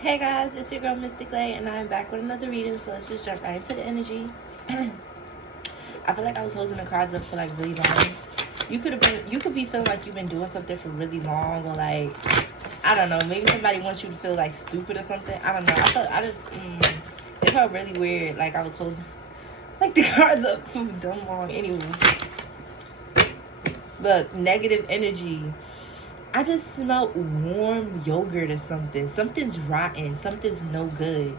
Hey guys, it's your girl Mystic Lay, and I'm back with another reading. So let's just jump right into the energy. I feel like I was holding the cards up for like really long. You could be feeling like you've been doing something for really long, or like, I don't know, maybe somebody wants you to feel like stupid or something. I don't know. It felt really weird. Like I was holding like the cards up for dumb long. Anyway, look, negative energy. I just smelled warm yogurt or something. Something's rotten. Something's no good.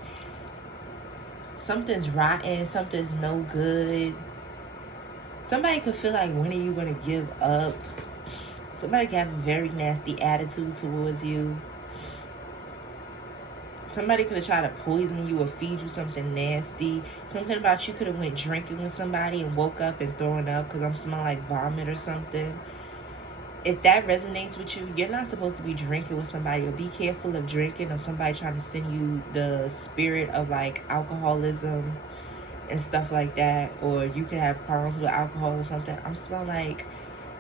Something's rotten. Something's no good. Somebody could feel like, when are you going to give up? Somebody can have a very nasty attitude towards you. Somebody could have tried to poison you or feed you something nasty. Something about you could have went drinking with somebody and woke up and throwing up because I'm smelling like vomit or something. If that resonates with you, you're not supposed to be drinking with somebody, or be careful of drinking or somebody trying to send you the spirit of like alcoholism and stuff like that, or you could have problems with alcohol or something. I'm smelling like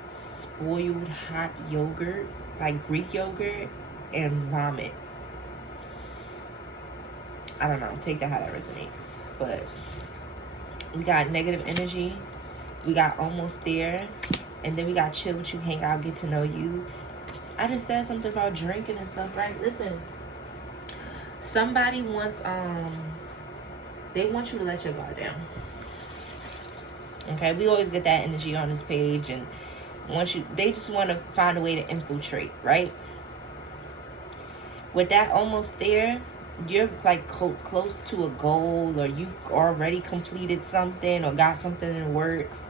spoiled hot yogurt, like Greek yogurt, and vomit. I don't know, take that how that resonates. But we got negative energy, we got almost there, and then we got chill with you, hang out, get to know you. I just said something about drinking and stuff, right? Listen, somebody wants, they want you to let your guard down. Okay, we always get that energy on this page, and they just want to find a way to infiltrate, right? With that almost there, you're like close to a goal, or you've already completed something or got something in the works.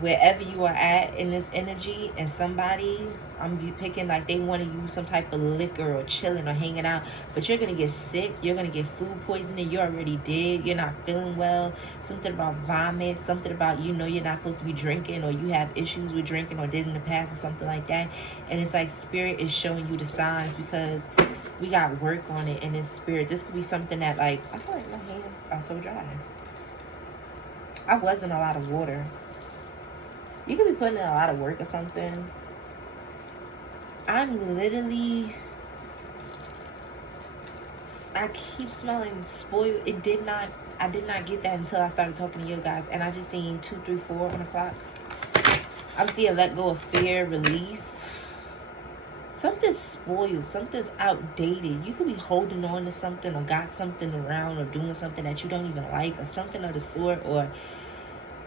Wherever you are at in this energy, and somebody, I'm picking like they want to use some type of liquor or chilling or hanging out, but you're going to get sick, you're going to get food poisoning, you already did, you're not feeling well, something about vomit, something about, you're not supposed to be drinking, or you have issues with drinking or did in the past or something like that. And it's like spirit is showing you the signs, because we got work on it in this spirit. This could be something that, like, I feel like my hands are so dry. I was in a lot of water. You could be putting in a lot of work or something. I'm literally, I keep smelling spoiled. I did not get that until I started talking to you guys. And I just seen 2, 3, 4 on the clock. I'm seeing let go of fear, release. Something's spoiled. Something's outdated. You could be holding on to something, or got something around, or doing something that you don't even like, or something of the sort. Or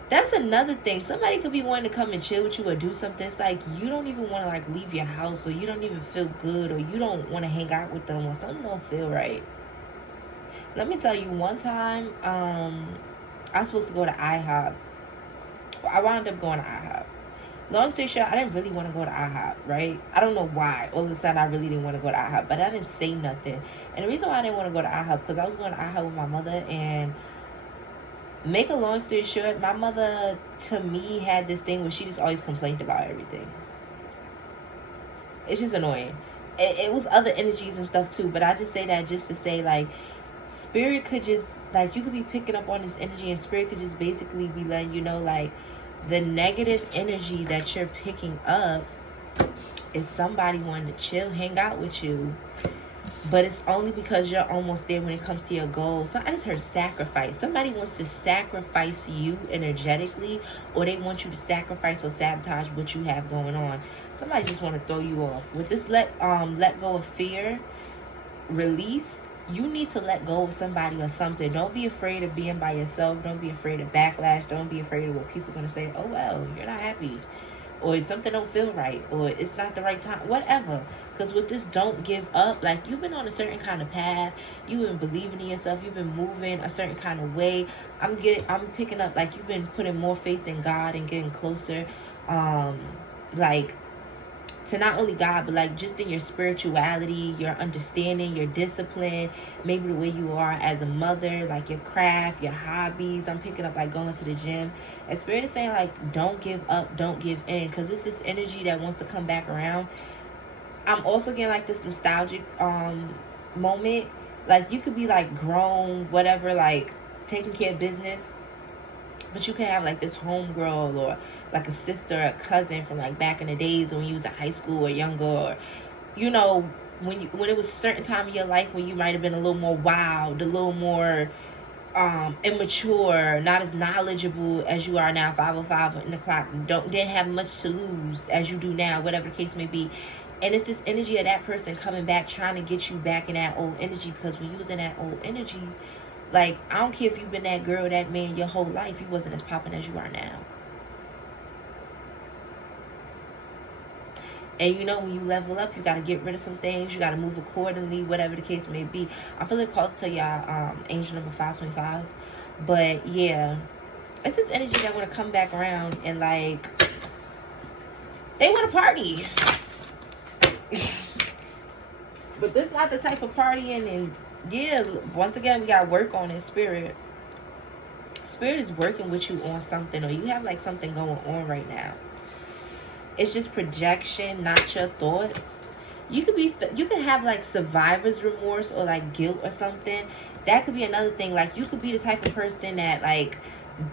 that's another thing. Somebody could be wanting to come and chill with you or do something. It's like you don't even want to like leave your house, or you don't even feel good, or you don't want to hang out with them, or something don't feel right. Let me tell you, one time, I was supposed to go to IHOP. I wound up going to IHOP. Long story short, I didn't really want to go to IHOP, right? I don't know why. All of a sudden, I really didn't want to go to IHOP, but I didn't say nothing. And the reason why I didn't want to go to IHOP, because I was going to IHOP with my mother, and make a long story short, my mother, to me, had this thing where she just always complained about everything. It's just annoying. It was other energies and stuff too, but I just say that just to say, like, spirit could just, like, you could be picking up on this energy, and spirit could just basically be letting you know, like, the negative energy that you're picking up is somebody wanting to chill, hang out with you, but it's only because you're almost there when it comes to your goal. So I just heard sacrifice. Somebody wants to sacrifice you energetically, or they want you to sacrifice or sabotage what you have going on. Somebody just want to throw you off. With this let go of fear, release, you need to let go of somebody or something. Don't be afraid of being by yourself. Don't be afraid of backlash. Don't be afraid of what people are going to say. Oh, well, you're not happy, or something don't feel right, or it's not the right time, whatever. Because with this don't give up, like, you've been on a certain kind of path, you've been believing in yourself, you've been moving a certain kind of way. I'm picking up like you've been putting more faith in God and getting closer, like, to not only God, but like just in your spirituality, your understanding, your discipline, maybe the way you are as a mother, like your craft, your hobbies. I'm picking up like going to the gym. And spirit is saying, like, don't give up, don't give in, because it's this energy that wants to come back around. I'm also getting like this nostalgic moment. Like, you could be like grown, whatever, like taking care of business, but you can have like this homegirl, or like a sister, a cousin from like back in the days when you was in high school or younger, or when it was a certain time in your life when you might have been a little more wild, a little more immature, not as knowledgeable as you are now, 5:05 in the clock, didn't have much to lose as you do now, whatever the case may be. And it's this energy of that person coming back, trying to get you back in that old energy, because when you was in that old energy, like, I don't care if you've been that girl, that man your whole life, you wasn't as popping as you are now. And you know, when you level up, you got to get rid of some things. You got to move accordingly, whatever the case may be. I feel like called to tell y'all angel number 525. But yeah, it's this energy that want to come back around and like, they want to party. But this not the type of partying. And yeah, once again, we got to work on it, spirit. Spirit is working with you on something, or you have like something going on right now. It's just projection, not your thoughts. You could have like survivor's remorse or like guilt or something. That could be another thing. Like, you could be the type of person that like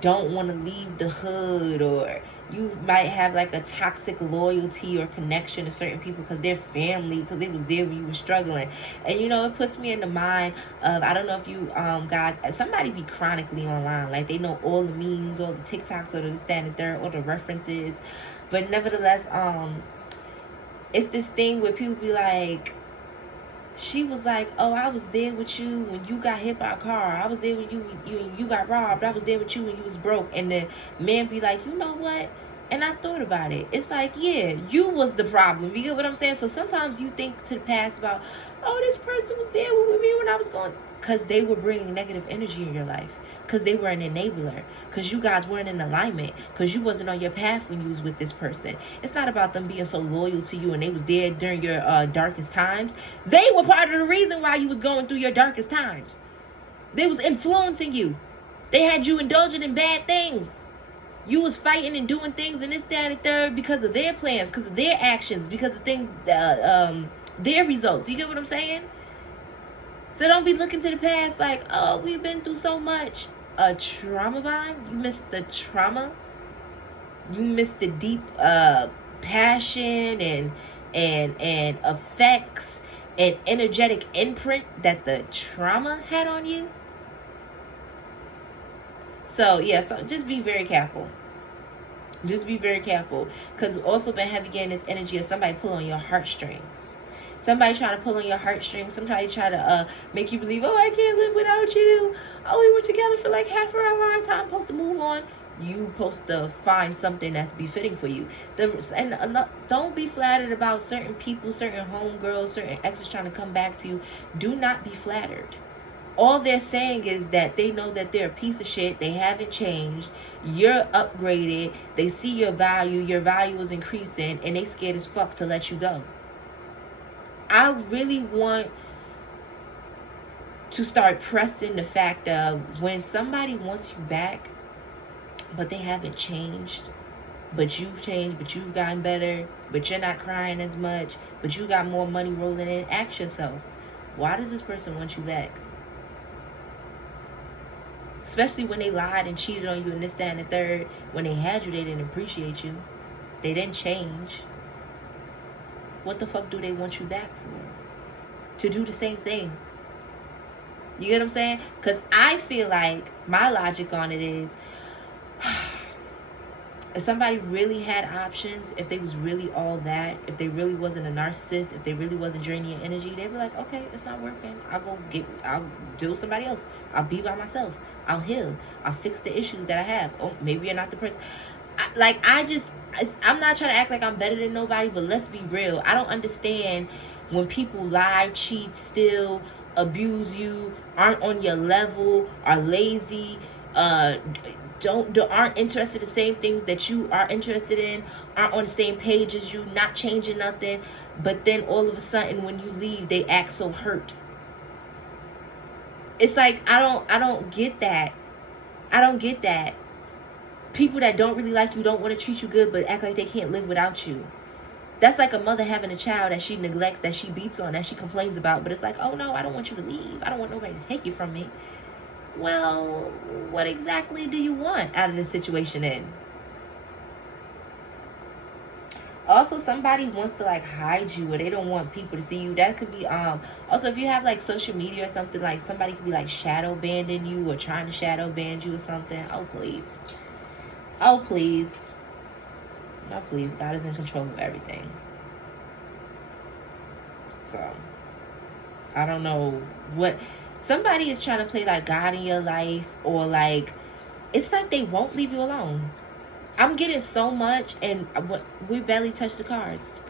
don't want to leave the hood, or you might have like a toxic loyalty or connection to certain people because they're family, because they was there when you were struggling. And you know, it puts me in the mind of, I don't know if you guys, somebody be chronically online, like they know all the memes, all the TikToks, or the this, that, and the third, all the references. But nevertheless, it's this thing where people be like, she was like, oh, I was there with you when you got hit by a car. I was there when you got robbed. I was there with you when you was broke. And the man be like, you know what? And I thought about it. It's like, yeah, you was the problem. You get what I'm saying? So sometimes you think to the past about, oh, this person was there with me when I was going, because they were bringing negative energy in your life. Because they were an enabler. Because you guys weren't in alignment. Because you wasn't on your path when you was with this person. It's not about them being so loyal to you and they was there during your darkest times. They were part of the reason why you was going through your darkest times. They was influencing you. They had you indulging in bad things. You was fighting and doing things and this, that, and the third because of their plans, because of their actions, because of things, their results. You get what I'm saying? So don't be looking to the past like, oh, we've been through so much. A trauma bond? You missed the trauma. You missed the deep passion and effects and energetic imprint that the trauma had on you. So yeah, so just be very careful. Just be very careful, because also been heavy getting this energy of somebody pulling your heartstrings. Somebody trying to pull on your heartstrings. Somebody trying to make you believe, oh, I can't live without you. Oh, we were together for like half of our lives. How I'm supposed to move on? You supposed to find something that's befitting for you. Don't be flattered about certain people, certain homegirls, certain exes trying to come back to you. Do not be flattered. All they're saying is that they know that they're a piece of shit. They haven't changed. You're upgraded. They see your value. Your value is increasing. And they scared as fuck to let you go. I really want to start pressing the fact of when somebody wants you back, but they haven't changed, but you've changed, but you've gotten better, but you're not crying as much, but you got more money rolling in, ask yourself, why does this person want you back? Especially when they lied and cheated on you and this, that, and the third. When they had you, they didn't appreciate you. They didn't change. What the fuck do they want you back for? To do the same thing. You get what I'm saying? Because I feel like my logic on it is, if somebody really had options, if they was really all that, if they really wasn't a narcissist, if they really wasn't draining your energy, they'd be like, okay, it's not working. I'll deal with somebody else. I'll be by myself. I'll heal. I'll fix the issues that I have. Oh, maybe you're not the person. I'm not trying to act like I'm better than nobody, but let's be real. I don't understand when people lie, cheat, steal, abuse you, aren't on your level, are lazy, aren't interested in the same things that you are interested in, aren't on the same page as you, not changing nothing, but then all of a sudden when you leave, they act so hurt. It's like, I don't get that. I don't get that. People that don't really like you don't want to treat you good, but act like they can't live without you. That's like a mother having a child that she neglects, that she beats on, that she complains about, but it's like, oh no, I don't want you to leave. I don't want nobody to take you from me. Well, what exactly do you want out of this situation then? Also, somebody wants to like hide you, or they don't want people to see you. That could be also, if you have like social media or something, like somebody could be like shadow banning you or trying to shadow ban you or something. Oh please, oh please, no please. God is in control of everything. So I don't know what somebody is trying to play like God in your life, or like it's like they won't leave you alone. I'm getting so much, and we barely touch the cards.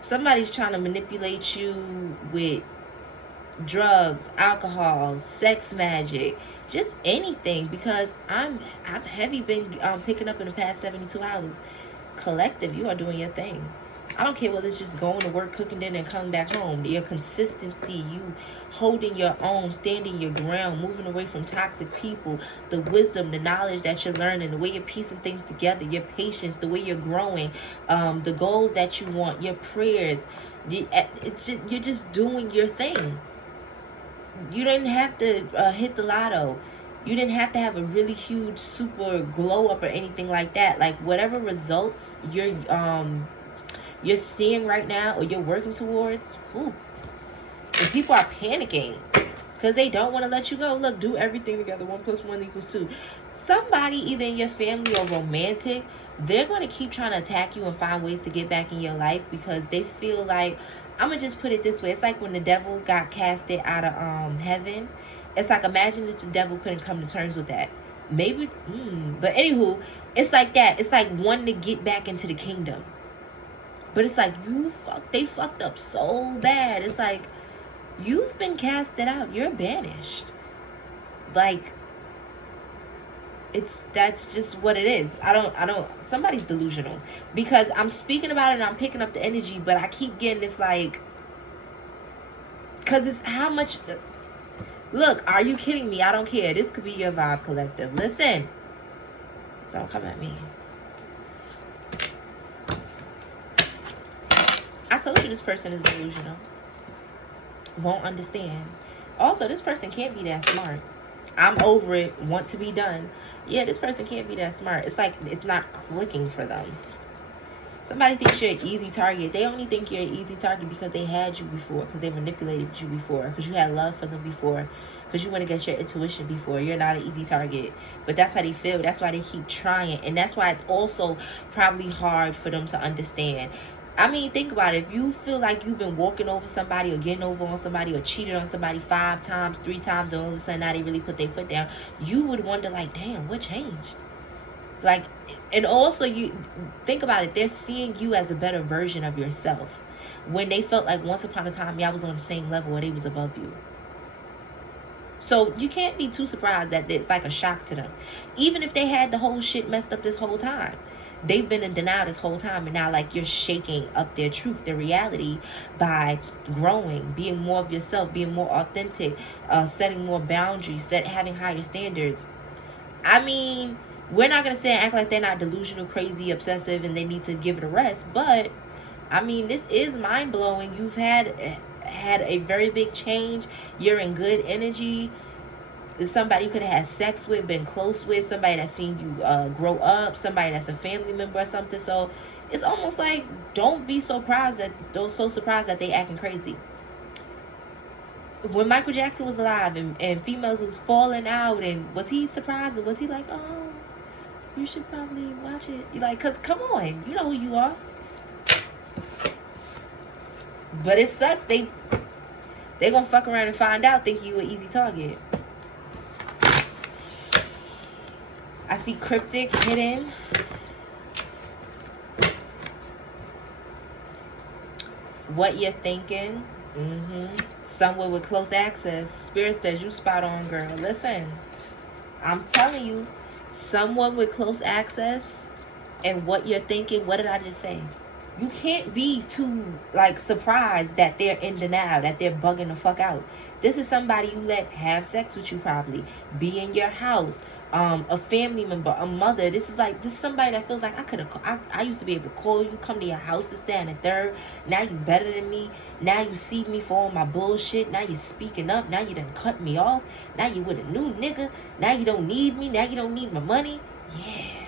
Somebody's trying to manipulate you with drugs, alcohol, sex magic, just anything, because I've heavy been picking up in the past 72 hours. Collective, you are doing your thing. I don't care whether it's just going to work, cooking dinner, and coming back home. Your consistency, you holding your own, standing your ground, moving away from toxic people, the wisdom, the knowledge that you're learning, the way you're piecing things together, your patience, the way you're growing, the goals that you want, your prayers. You're just doing your thing. You didn't have to hit the lotto. You didn't have to have a really huge super glow up or anything like that. Like whatever results you're seeing right now or you're working towards, and people are panicking because they don't want to let you go. Look, do everything together. 1 + 1 = 2. Somebody, either in your family or romantic, they're going to keep trying to attack you and find ways to get back in your life because they feel like, I'm going to just put it this way. It's like when the devil got casted out of heaven. It's like, imagine if the devil couldn't come to terms with that. Maybe, but anywho, it's like that. It's like wanting to get back into the kingdom. But it's like, they fucked up so bad. It's like, you've been casted out. You're banished. Like, that's just what it is. I don't, somebody's delusional. Because I'm speaking about it and I'm picking up the energy, but I keep getting this like, because it's how much, look, are you kidding me? I don't care. This could be your vibe, collective. Listen. Don't come at me. I told you this person is delusional. Won't understand. Also, this person can't be that smart. I'm over it. Want to be done. Yeah, this person can't be that smart. It's like it's not clicking for them. Somebody thinks you're an easy target. They only think you're an easy target because they had you before. Because they manipulated you before. Because you had love for them before. Because you went against your intuition before. You're not an easy target. But that's how they feel. That's why they keep trying. And that's why it's also probably hard for them to understand. I mean, think about it. If you feel like you've been walking over somebody or getting over on somebody or cheated on somebody 5 times, 3 times, and all of a sudden now they really put their foot down, you would wonder like, damn, what changed? Like, and also you think about it. They're seeing you as a better version of yourself when they felt like once upon a time y'all was on the same level or they was above you. So you can't be too surprised that it's like a shock to them. Even if they had the whole shit messed up this whole time. They've been in denial this whole time, and now like you're shaking up their truth, their reality, by growing, being more of yourself, being more authentic, setting more boundaries, having higher standards. I mean, we're not gonna say and act like they're not delusional, crazy, obsessive, and they need to give it a rest. But I mean, this is mind blowing. You've had a very big change. You're in good energy. Somebody you could have had sex with, been close with, somebody that's seen you grow up, somebody that's a family member or something. So it's almost like, don't be so surprised that they acting crazy. When Michael Jackson was alive and females was falling out, and was he surprised, or was he like, oh, you should probably watch it? You're like, cause come on, you know who you are. But it sucks. They gonna fuck around and find out, think you an easy target. I see cryptic, hidden. What you're thinking. Someone with close access. Spirit says you spot on, girl. Listen, I'm telling you, someone with close access and what you're thinking. What did I just say? You can't be too like surprised that they're in denial, that they're bugging the fuck out. This is somebody you let have sex with you, probably be in your house, a family member, a mother. This is somebody that feels like I used to be able to call you, come to your house to stand a third. Now you better than me. Now you see me for all my bullshit. Now you speaking up. Now you done cut me off. Now you with a new nigga. Now you don't need me. Now you don't need my money. Yeah.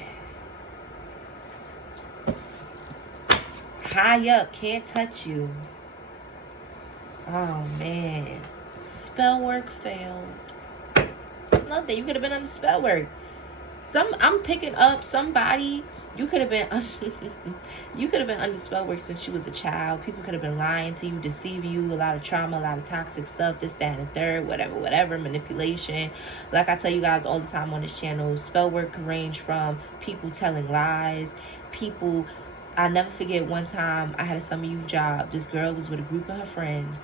high up, can't touch you. Oh man, spell work failed. It's nothing. You could have been under spell work. I'm picking up somebody. You could have been you could have been under spell work since you was a child. People could have been lying to you, deceiving you, a lot of trauma, a lot of toxic stuff, this, that, and the third, whatever, manipulation. Like I tell you guys all the time on this channel, spell work can range from people telling lies, people. I'll never forget one time I had a summer youth job. This girl was with a group of her friends,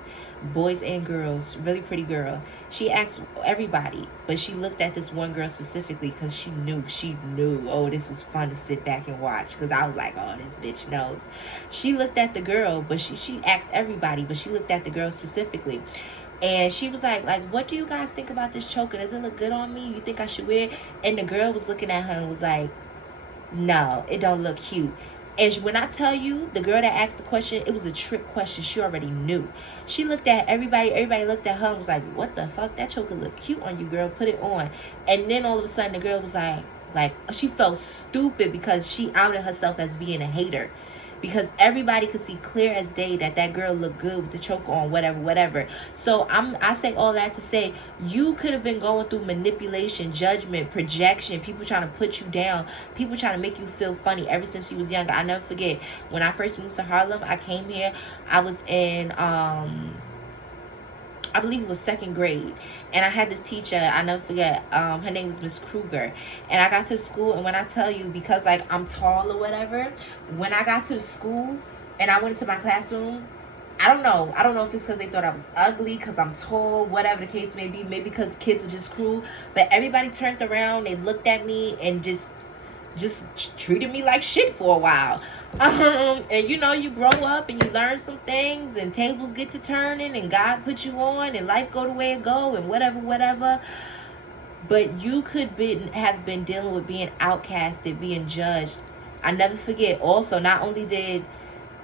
boys and girls, really pretty girl. She asked everybody, but she looked at this one girl specifically because she knew, oh, this was fun to sit back and watch, because I was like, oh, this bitch knows. She looked at the girl, but she asked everybody, but she looked at the girl specifically. And she was like, what do you guys think about this choker? Does it look good on me? You think I should wear it? And the girl was looking at her and was like, no, it don't look cute. And when I tell you, the girl that asked the question, it was a trick question. She already knew. She looked at everybody looked at her and was like, what the fuck? That choker look cute on you, girl. Put it on. And then all of a sudden, the girl was like, she felt stupid because she outed herself as being a hater. Because everybody could see clear as day that girl looked good with the choker on, whatever. So I say all that to say, you could have been going through manipulation, judgment, projection, people trying to put you down, people trying to make you feel funny ever since you was younger. I never forget, when I first moved to Harlem, I came here, I was in, I believe it was second grade, and I had this teacher, I never forget, her name was Miss Kruger. And I got to school, and when I tell you, because like I'm tall or whatever, when I got to school and I went to my classroom, I don't know if it's because they thought I was ugly, because I'm tall, whatever the case may be, maybe because kids are just cruel, but everybody turned around, they looked at me and just treated me like shit for a while. And you know, you grow up and you learn some things, and tables get to turning, and God put you on, and life go the way it go, and whatever. But you could have been dealing with being outcasted, being judged. I never forget also, not only did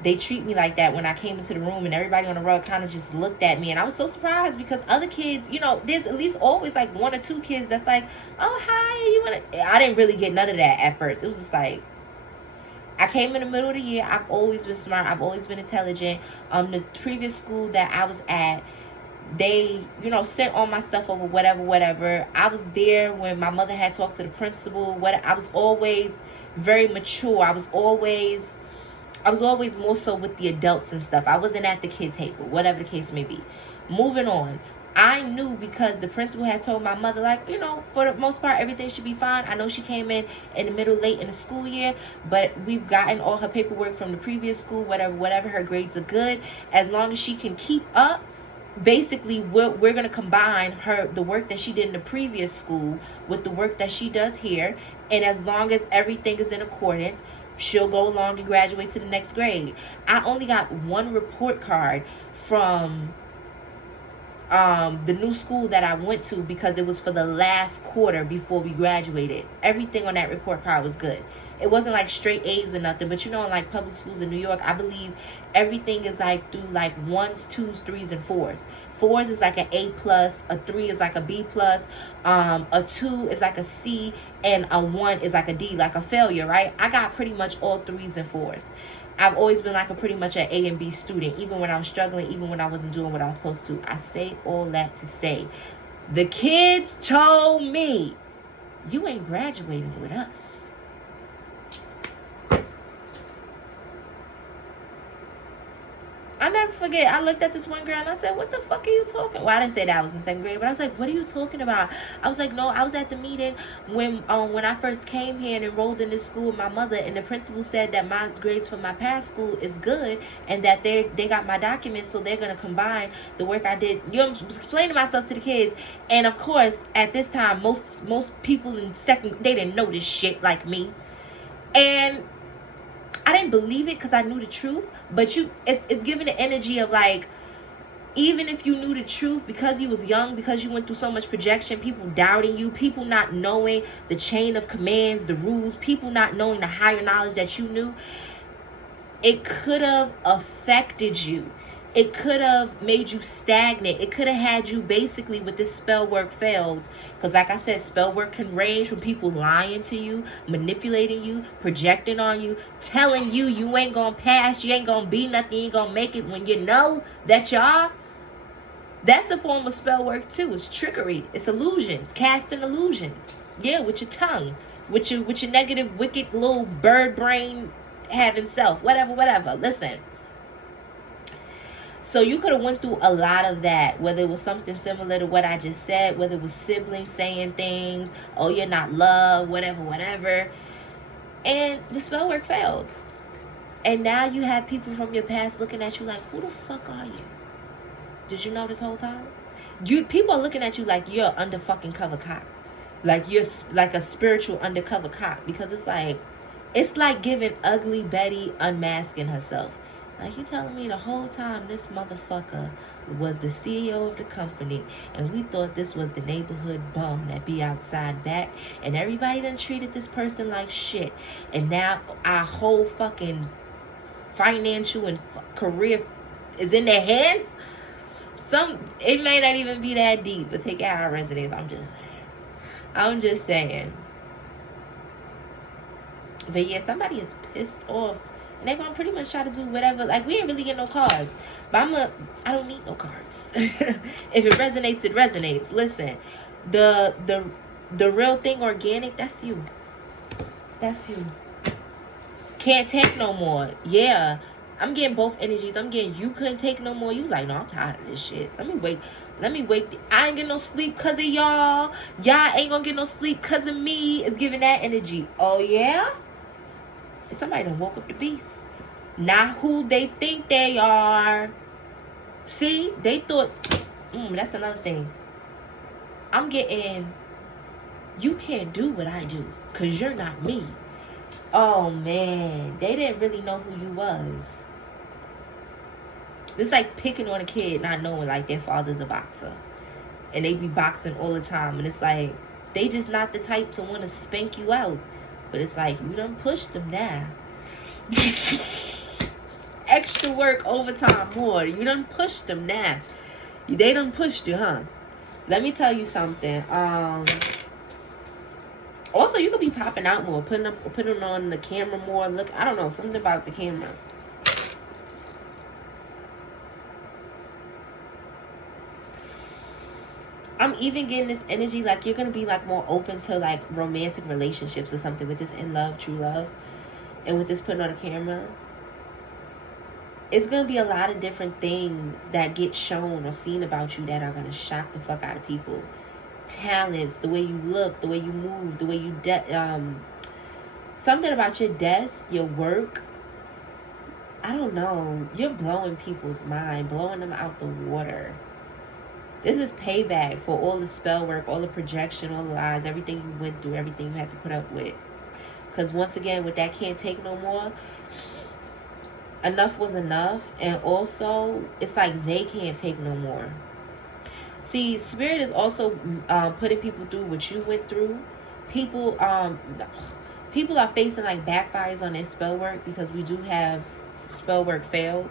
they treat me like that when I came into the room, and everybody on the road kind of just looked at me, and I was so surprised because other kids, you know, there's at least always like one or two kids that's like, oh, hi, you wanna, I didn't really get none of that at first. It was just like, I came in the middle of the year. I've always been smart, I've always been intelligent. The previous school that I was at, they, you know, sent all my stuff over, whatever. I was there when my mother had talked to the principal. I was always very mature. I was always more so with the adults and stuff. I wasn't at the kid table, whatever the case may be. Moving on. I knew because the principal had told my mother, like, you know, for the most part, everything should be fine. I know she came in the middle, late in the school year, but we've gotten all her paperwork from the previous school, whatever. Her grades are good. As long as she can keep up, basically, we're going to combine the work that she did in the previous school with the work that she does here. And as long as everything is in accordance, she'll go along and graduate to the next grade. I only got one report card from the new school that I went to because it was for the last quarter before we graduated. Everything on that report card was good. It wasn't like straight A's or nothing, but you know, in like public schools in New York, I believe everything is like through like 1s, 2s, 3s, and 4s. 4s is like an A+, a 3 is like a B+, a 2 is like a C, and a 1 is like a D, like a failure, right? I got pretty much all 3s and 4s. I've always been like pretty much an A and B student, even when I was struggling, even when I wasn't doing what I was supposed to. I say all that to say, the kids told me, you ain't graduating with us. I never forget, I looked at this one girl and I said, what the fuck are you talking? Well, I didn't say that I was in second grade, but I was like, what are you talking about? I was like, no, I was at the meeting when I first came here and enrolled in this school with my mother, and the principal said that my grades from my past school is good, and that they got my documents, so they're going to combine the work I did. You know, I'm explaining myself to the kids. And of course, at this time, most people in second, they didn't know this shit like me. And I didn't believe it because I knew the truth, but it's giving the energy of like, even if you knew the truth, because you was young, because you went through so much projection, people doubting you, people not knowing the chain of commands, the rules, people not knowing the higher knowledge that you knew, it could have affected you. It could have made you stagnant. It could have had you basically with this spell work failed. Because like I said, spell work can range from people lying to you, manipulating you, projecting on you, telling you you ain't gonna pass, you ain't gonna be nothing, you ain't gonna make it when you know that you are. That's a form of spell work too. It's trickery. It's illusions. Casting illusions. Yeah, with your tongue. With your negative, wicked little bird brain having self. Whatever. Listen. So you could have went through a lot of that, whether it was something similar to what I just said, whether it was siblings saying things, oh, you're not loved, whatever. And the spell work failed. And now you have people from your past looking at you like, who the fuck are you? Did you know this whole time? People are looking at you like you're under fucking cover cop. Like you're like a spiritual undercover cop. Because it's like giving Ugly Betty unmasking herself. Like, you telling me the whole time this motherfucker was the CEO of the company and we thought this was the neighborhood bum that be outside back and everybody done treated this person like shit. And now our whole fucking financial and career is in their hands? It may not even be that deep, but take out our residence. I'm just saying. But yeah, somebody is pissed off. And they're going to pretty much try to do whatever. Like, we ain't really get no cards. But I don't need no cards. If it resonates, it resonates. Listen, the real thing, organic, that's you. That's you. Can't take no more. Yeah. I'm getting both energies. I'm getting you couldn't take no more. You was like, no, I'm tired of this shit. Let me wait. I ain't getting no sleep because of y'all. Y'all ain't going to get no sleep because of me. It's giving that energy. Oh, yeah? Somebody done woke up the beast. Not who they think they are. See, they thought, that's another thing. I'm getting, you can't do what I do because you're not me. Oh, man. They didn't really know who you was. It's like picking on a kid not knowing like their father's a boxer. And they be boxing all the time. And it's like, they just not the type to want to spank you out. But it's like, you done pushed them now. Extra work, overtime, more. You done pushed them now. They done pushed you, huh? Let me tell you something. Also, you could be popping out more, putting on the camera more. Look, I don't know, something about the camera. I'm even getting this energy like you're gonna be like more open to like romantic relationships or something with this in love, true love, and with this putting on a camera. It's gonna be a lot of different things that get shown or seen about you that are gonna shock the fuck out of people. Talents, the way you look, the way you move, the way you something about your desk, your work. I don't know. You're blowing people's mind, blowing them out the water. This is payback for all the spell work, all the projection, all the lies, everything you went through, everything you had to put up with. Because once again, with that can't take no more, enough was enough. And also, it's like they can't take no more. See, Spirit is also putting people through what you went through. People are facing like backfires on their spell work because we do have spell work failed.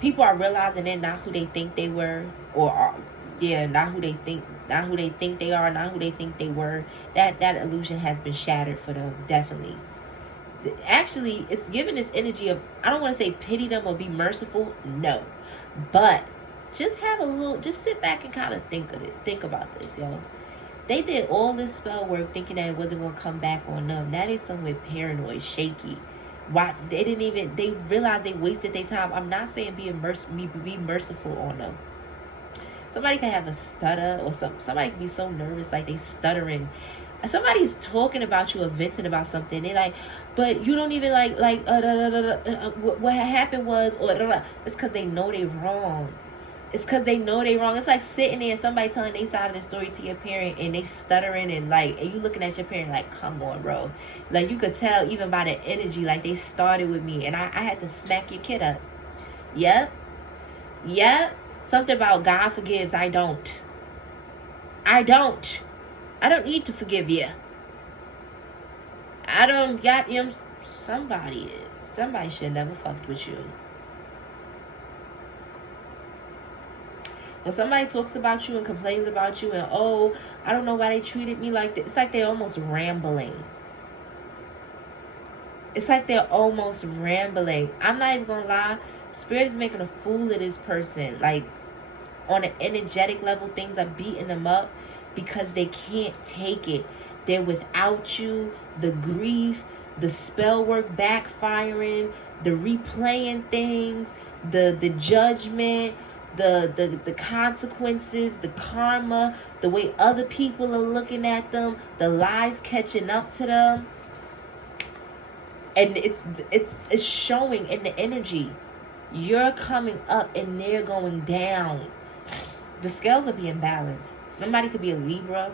People are realizing they're not who they think they were, not who they think they are, not who they think they were. That illusion has been shattered for them, definitely. Actually, it's giving this energy of, I don't want to say pity them or be merciful, no, but just sit back and kind of think about this, yo. They did all this spell work thinking that it wasn't going to come back on them. Now they somewhere paranoid, shaky. Why they realized they wasted their time. I'm not saying be merciful on them. Somebody can have a stutter or somebody can be so nervous like they stuttering. Somebody's talking about you or venting about something. They like, but you don't even what happened was, it's because they know they wrong. It's because they know they wrong. It's like sitting there and somebody telling their side of the story to your parent and they stuttering and you looking at your parent like, come on, bro. Like, you could tell even by the energy, like they started with me and I had to smack your kid up. Yep. Something about God forgives. I don't need to forgive you. I don't got him. Somebody should never fucked with you. When somebody talks about you and complains about you and, oh, I don't know why they treated me like this, it's like they're almost rambling. It's like they're almost rambling. I'm not even gonna lie. Spirit is making a fool of this person. Like, on an energetic level, things are beating them up because they can't take it. They're without you. The grief, the spell work backfiring, the replaying things, the judgment, the consequences, the karma, the way other people are looking at them, the lies catching up to them. And it's showing in the energy. You're coming up and they're going down. The scales are being balanced. Somebody could be a Libra.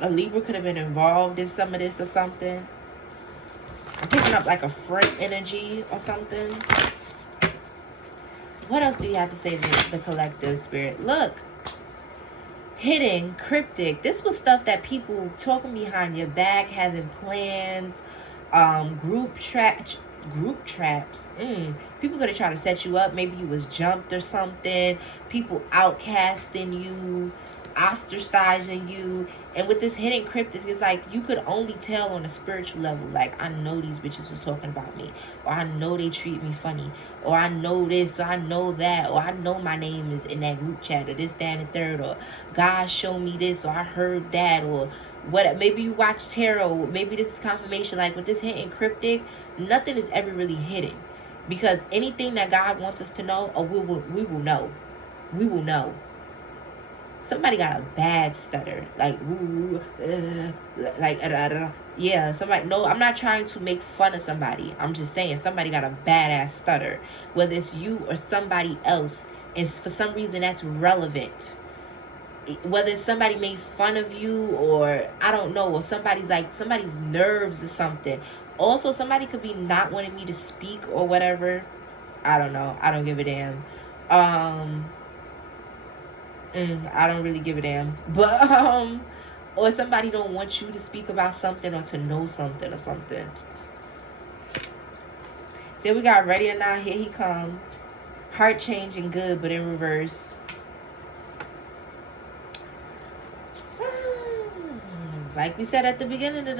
A Libra could have been involved in some of this or something. I'm picking up like a friend energy or something. What else do you have to say to the collective, Spirit? Look. Hidden, cryptic. This was stuff that people talking behind your back, having plans, group traps. People gonna try to set you up. Maybe you was jumped or something. People outcasting you, ostracizing you. And with this hidden cryptic, it's like you could only tell on a spiritual level. Like, I know these bitches was talking about me, or I know they treat me funny, or I know this, or I know that, or I know my name is in that group chat, or this, that, and the third, or God showed me this, or I heard that, or what. Maybe you watch tarot. Maybe this is confirmation. Like with this hidden cryptic, nothing is ever really hidden, because anything that God wants us to know, or we will know. We will know. Somebody got a bad stutter, like yeah. Somebody. No, I'm not trying to make fun of somebody. I'm just saying somebody got a badass stutter, whether it's you or somebody else, and for some reason that's relevant. Whether somebody made fun of you, or I don't know, or somebody's nerves or something. Also, somebody could be not wanting me to speak or whatever. I don't know. I don't give a damn. I don't really give a damn. But or somebody don't want you to speak about something or to know something or something. Then we got ready or not. Here he come. Heart changing good, but in reverse. Like we said at the beginning of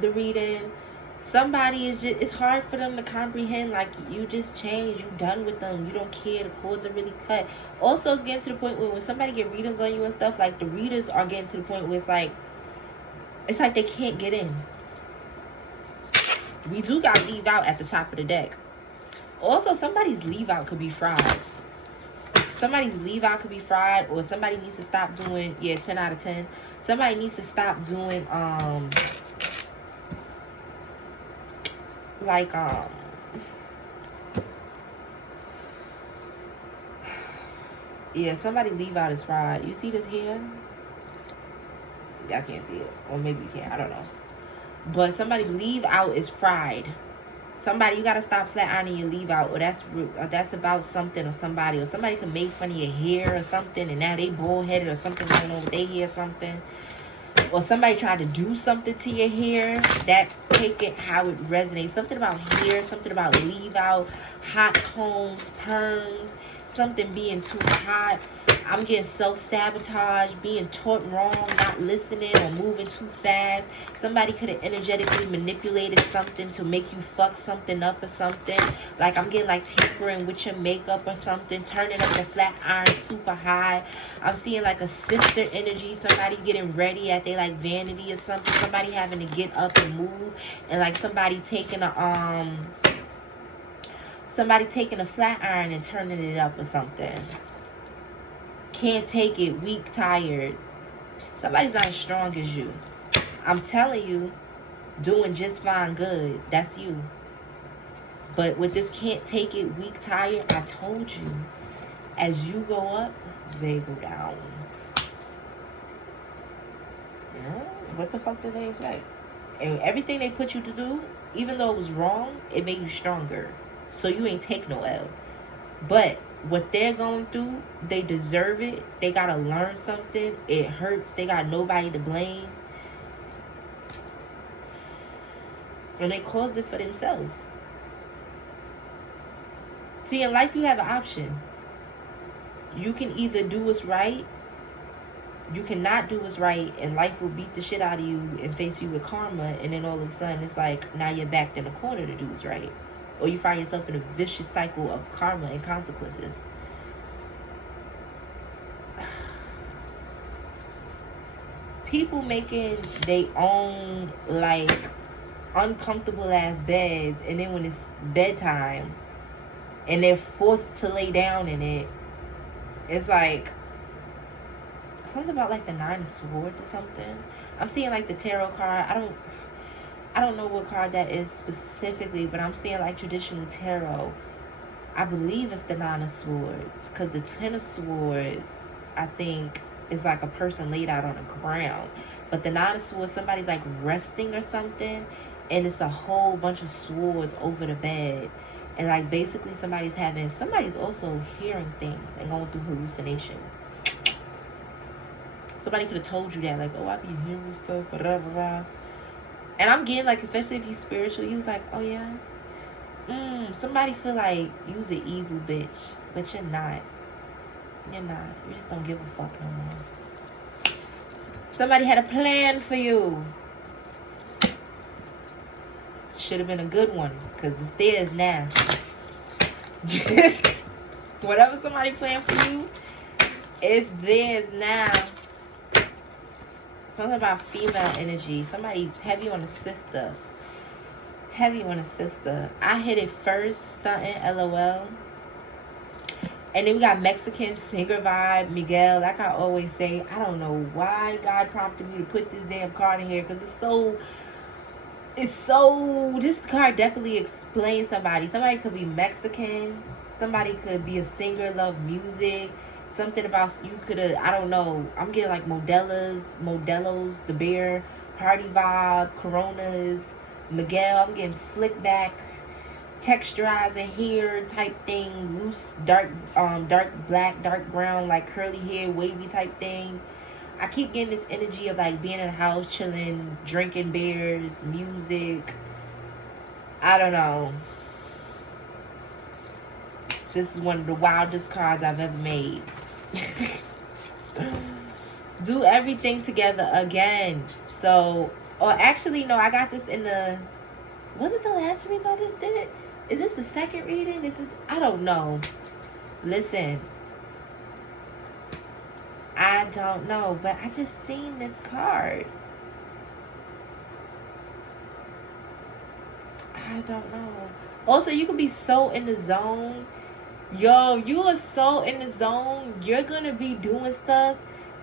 the reading, somebody is just, it's hard for them to comprehend. Like, you just changed, you done with them, you don't care, the cords are really cut. Also, it's getting to the point where when somebody get readings on you and stuff, like the readers are getting to the point where it's like they can't get in. We do got leave out at the top of the deck. Also, somebody's leave out could be fried. Somebody's leave out could be fried, or somebody needs to stop doing, 10 out of 10. Somebody needs to stop doing, somebody leave out is fried. You see this here? Y'all can't see it. Or maybe you can. I don't know. But somebody leave out is fried. Somebody, you gotta stop flat ironing your leave out, or that's about something or somebody, or somebody can make fun of your hair or something, and now they bald headed or something going on with their hair or something, or somebody tried to do something to your hair. That, take it how it resonates. Something about hair, something about leave out, hot combs, perms, something being too hot. I'm getting self-sabotage, being taught wrong, not listening, or moving too fast. Somebody could have energetically manipulated something to make you fuck something up or something. Like, I'm getting like tampering with your makeup or something, turning up the flat iron super high. I'm seeing like a sister energy, somebody getting ready at they like vanity or something. Somebody having to get up and move, and like somebody taking a flat iron and turning it up or something. Can't take it, weak, tired. Somebody's not as strong as you. I'm telling you, doing just fine, good. That's you. But with this can't take it, weak, tired, I told you, as you go up, they go down. What the fuck did they expect? And everything they put you to do, even though it was wrong, it made you stronger. So you ain't take no L. But what they're going through, they deserve it. They gotta learn something. It hurts. They got nobody to blame. And they caused it for themselves. See, in life you have an option. You can either do what's right, you cannot do what's right, and life will beat the shit out of you and face you with karma, and then all of a sudden it's like now you're backed in a corner to do what's right. Or you find yourself in a vicious cycle of karma and consequences. People making their own, like, uncomfortable ass beds, and then when it's bedtime and they're forced to lay down in it, it's like something about like the Nine of Swords or something. I'm seeing like the tarot card. I don't know what card that is specifically, but I'm seeing like traditional tarot. I believe it's the Nine of Swords, because the Ten of Swords, I think, is like a person laid out on the ground. But the Nine of Swords, somebody's like resting or something, and it's a whole bunch of swords over the bed. And like basically somebody's also hearing things and going through hallucinations. Somebody could have told you that, like, oh, I be hearing stuff, whatever. And I'm getting, like, especially if you spiritual, you was like, oh, yeah? Somebody feel like you was an evil bitch, but you're not. You're not. You just don't give a fuck no more. Somebody had a plan for you. Should have been a good one, because it's theirs now. Whatever somebody planned for you, it's theirs now. Something about female energy. Somebody heavy on a sister. Heavy on a sister. I hit it first, stunting, LOL. And then we got Mexican singer vibe, Miguel. Like I always say, I don't know why God prompted me to put this damn card in here, because it's so, this card definitely explains somebody. Somebody could be Mexican. Somebody could be a singer, love music. Something about, you could have, I don't know. I'm getting like Modelos, the bear, party vibe, Coronas, Miguel. I'm getting slick back, texturizer hair type thing, loose, dark black, dark brown, like curly hair, wavy type thing. I keep getting this energy of like being in the house, chilling, drinking beers, music. I don't know. This is one of the wildest cards I've ever made. Do everything together again. So, or actually, no, I got this in the, was it the last reading I just did? Is this the second reading? Is it, I don't know. Listen, I don't know, but I just seen this card. I don't know. Also, you could be so in the zone. Yo, you are so in the zone. You're gonna be doing stuff.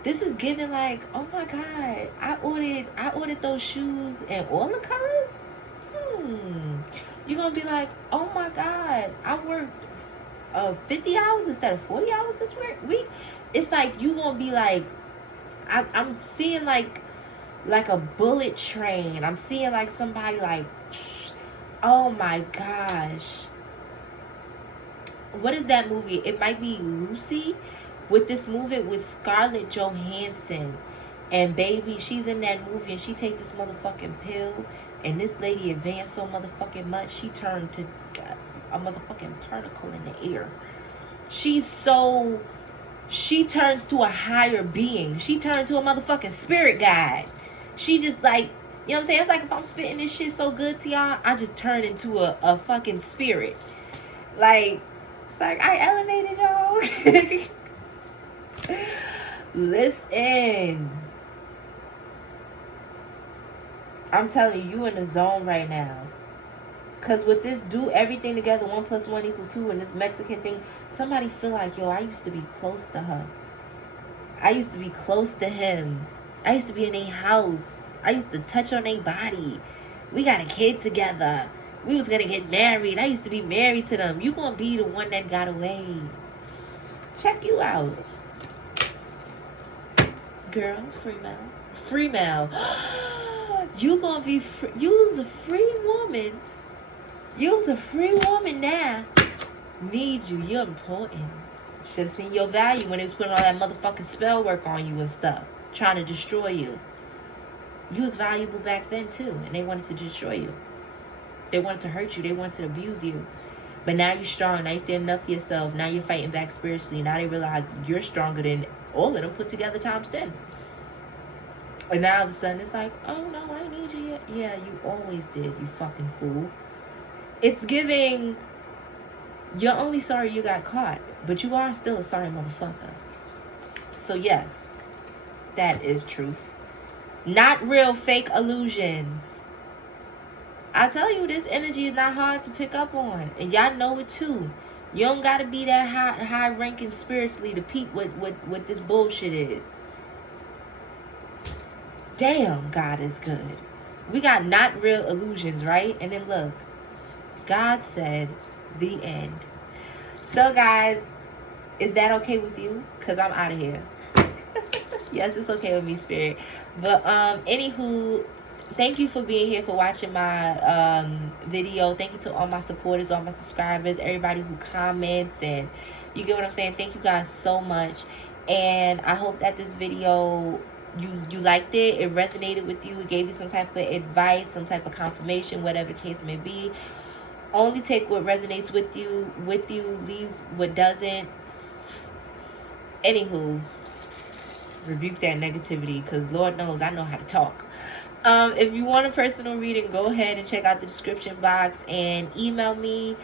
This is getting like, oh my God, I ordered those shoes in all the colors. You're gonna be like, oh my God, I worked 50 hours instead of 40 hours this week. It's like you gonna be like, I'm seeing like a bullet train. I'm seeing like somebody like, oh my gosh. What is that movie? It might be Lucy, with this movie with Scarlett Johansson. And baby, she's in that movie and she take this motherfucking pill, and this lady advanced so motherfucking much, she turned to a motherfucking particle in the air. She turns to a higher being. She turned to a motherfucking spirit guide. She just like, you know what I'm saying? It's like if I'm spitting this shit so good to y'all, I just turn into a fucking spirit. Like, it's like I elevated y'all. Listen. I'm telling you, you in the zone right now. Because with this do everything together, 1 + 1 = 2, and this Mexican thing, somebody feel like, yo, I used to be close to her. I used to be close to him. I used to be in a house. I used to touch on their body. We got a kid together. We was going to get married. I used to be married to them. You going to be the one that got away. Check you out. Girl, free mail. You gonna be free. You's a free woman. You's a free woman now. Need you. You're important. Should have seen your value when it was putting all that motherfucking spell work on you and stuff, trying to destroy you. You was valuable back then too, and they wanted to destroy you. They wanted to hurt you. They wanted to abuse you. But now you're strong. Now you stand up for yourself. Now you're fighting back spiritually. Now they realize you're stronger than all of them put together times 10. And now all of a sudden it's like, oh no, I need you yet. Yeah, you always did, you fucking fool. It's giving, you're only sorry you got caught, but you are still a sorry motherfucker. So yes, that is truth. Not real, fake illusions. I tell you, this energy is not hard to pick up on. And y'all know it too. You don't gotta be that high ranking spiritually to peep what this bullshit is. Damn, God is good. We got not real illusions, right? And then look, God said the end. So guys, is that okay with you? Because I'm out of here. Yes, it's okay with me, Spirit. But anywho, thank you for being here, for watching my video. Thank you to all my supporters, all my subscribers, everybody who comments, and you get what I'm saying. Thank you guys so much. And I hope that this video, you liked it, it resonated with you, it gave you some type of advice, some type of confirmation, whatever the case may be. Only take what resonates with you, leaves what doesn't. Anywho, rebuke that negativity, because Lord knows I know how to talk. If you want a personal reading, go ahead and check out the description box and email me.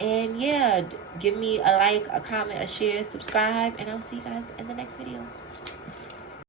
And yeah, give me a like, a comment, a share, subscribe, and I'll see you guys in the next video.